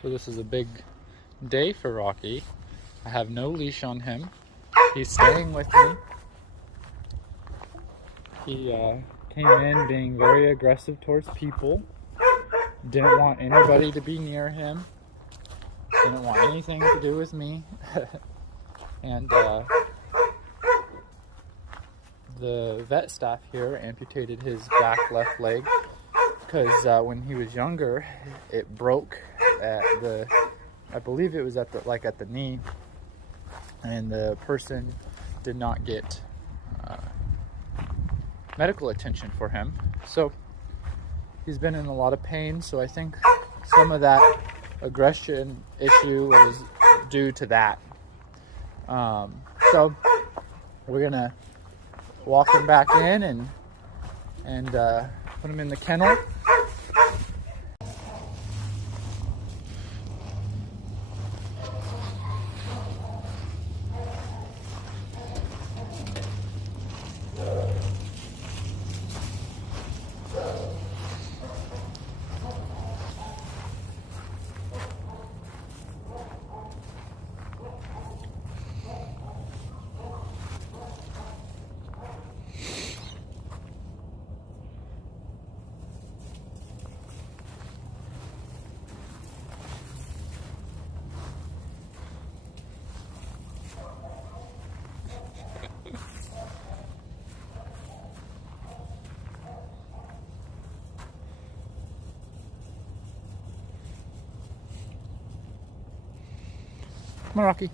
So this is a big day for Rocky. I have no leash on him. He's staying with me. He came in being very aggressive towards people. Didn't want anybody to be near him. Didn't want anything to do with me. And the vet staff here amputated his back left leg because when he was younger, it broke at the, I believe it was at the knee, and the person did not get medical attention for him. So he's been in a lot of pain. So I think some of that aggression issue was due to that. So we're gonna walk him back in and put him in the kennel. Come on, Rocky.